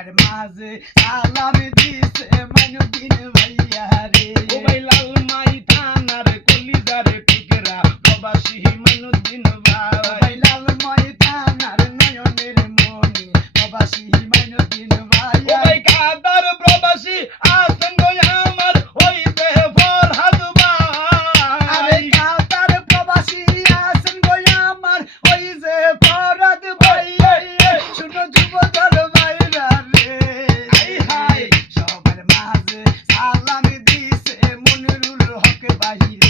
আমার মাঝে আলাম দিছে মানুদিন ভাইয়া Bagulho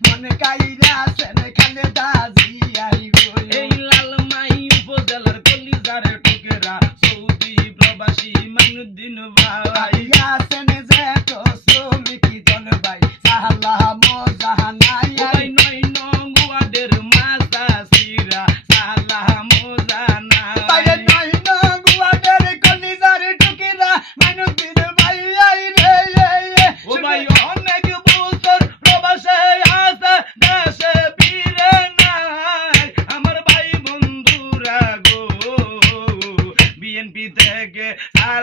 মনে কাইরা সেন খানে দাজি আইব এই লাল মাই উপজেলার কলিজার টুকেরা প্রবাসী।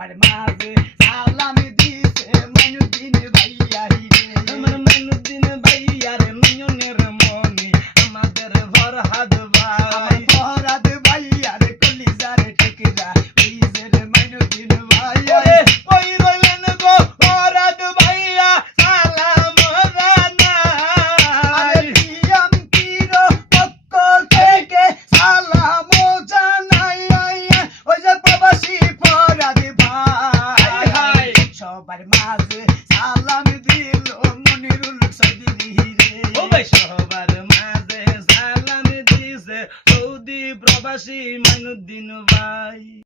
nobody my সালাম দিল মনিরুল রে ও ভাই সবার মাঝে সালাম দিছে সৌদি প্রবাসী মাইনুদ্দিন ভাই।